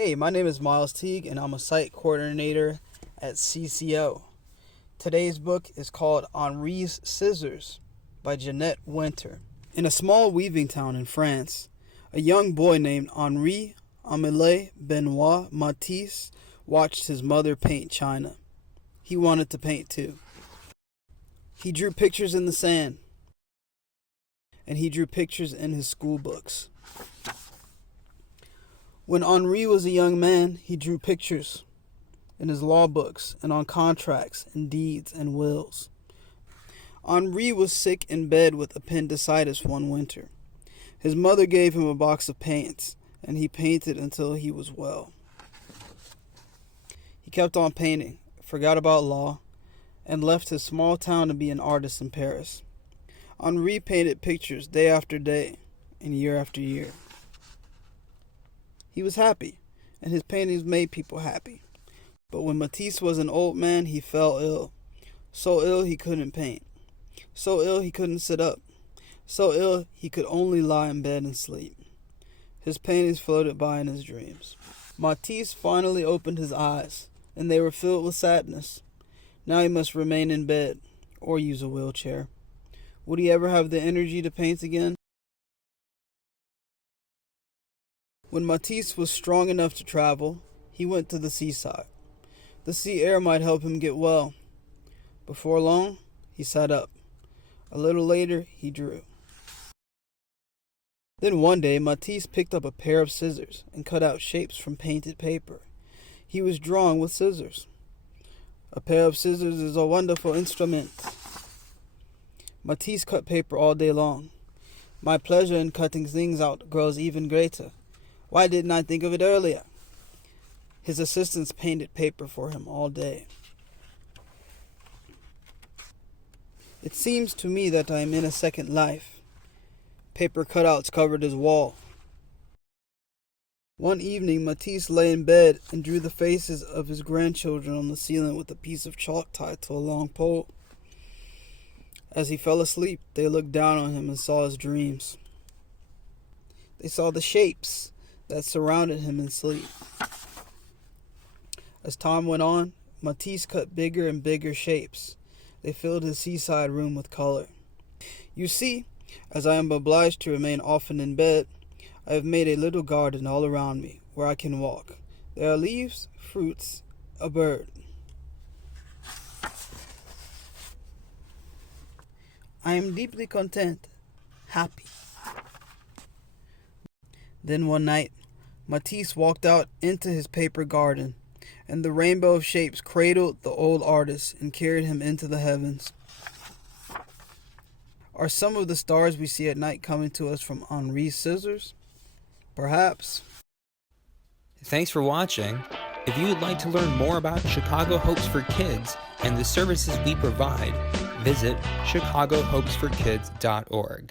Hey, my name is Miles Teague, and I'm a site coordinator at CCO. Today's book is called Henri's Scissors by Jeanette Winter. In a small weaving town in France, a young boy named Henri-Emile Matisse watched his mother paint china. He wanted to paint too. He drew pictures in the sand, and he drew pictures in his school books. When Henri was a young man, he drew pictures in his law books and on contracts and deeds and wills. Henri was sick in bed with appendicitis one winter. His mother gave him a box of paints, and he painted until he was well. He kept on painting, forgot about law, and left his small town to be an artist in Paris. Henri painted pictures day after day and year after year. He was happy, and his paintings made people happy. But when Matisse was an old man, he fell ill. So ill he couldn't paint. So ill he couldn't sit up. So ill he could only lie in bed and sleep. His paintings floated by in his dreams. Matisse finally opened his eyes, and they were filled with sadness. Now he must remain in bed, or use a wheelchair. Would he ever have the energy to paint again? When Matisse was strong enough to travel, he went to the seaside. The sea air might help him get well. Before long, he sat up. A little later, he drew. Then one day, Matisse picked up a pair of scissors and cut out shapes from painted paper. He was drawing with scissors. A pair of scissors is a wonderful instrument. Matisse cut paper all day long. My pleasure in cutting things out grows even greater. Why didn't I think of it earlier? His assistants painted paper for him all day. It seems to me that I am in a second life. Paper cutouts covered his wall. One evening, Matisse lay in bed and drew the faces of his grandchildren on the ceiling with a piece of chalk tied to a long pole. As he fell asleep, they looked down on him and saw his dreams. They saw the shapes that surrounded him in sleep. As time went on, Matisse cut bigger and bigger shapes. They filled his seaside room with color. You see, as I am obliged to remain often in bed, I have made a little garden all around me where I can walk. There are leaves, fruits, a bird. I am deeply content, happy. Then one night, Matisse walked out into his paper garden, and the rainbow of shapes cradled the old artist and carried him into the heavens. Are some of the stars we see at night coming to us from Henri's scissors? Perhaps. Thanks for watching. If you would like to learn more about Chicago Hopes for Kids and the services we provide, visit chicagohopesforkids.org.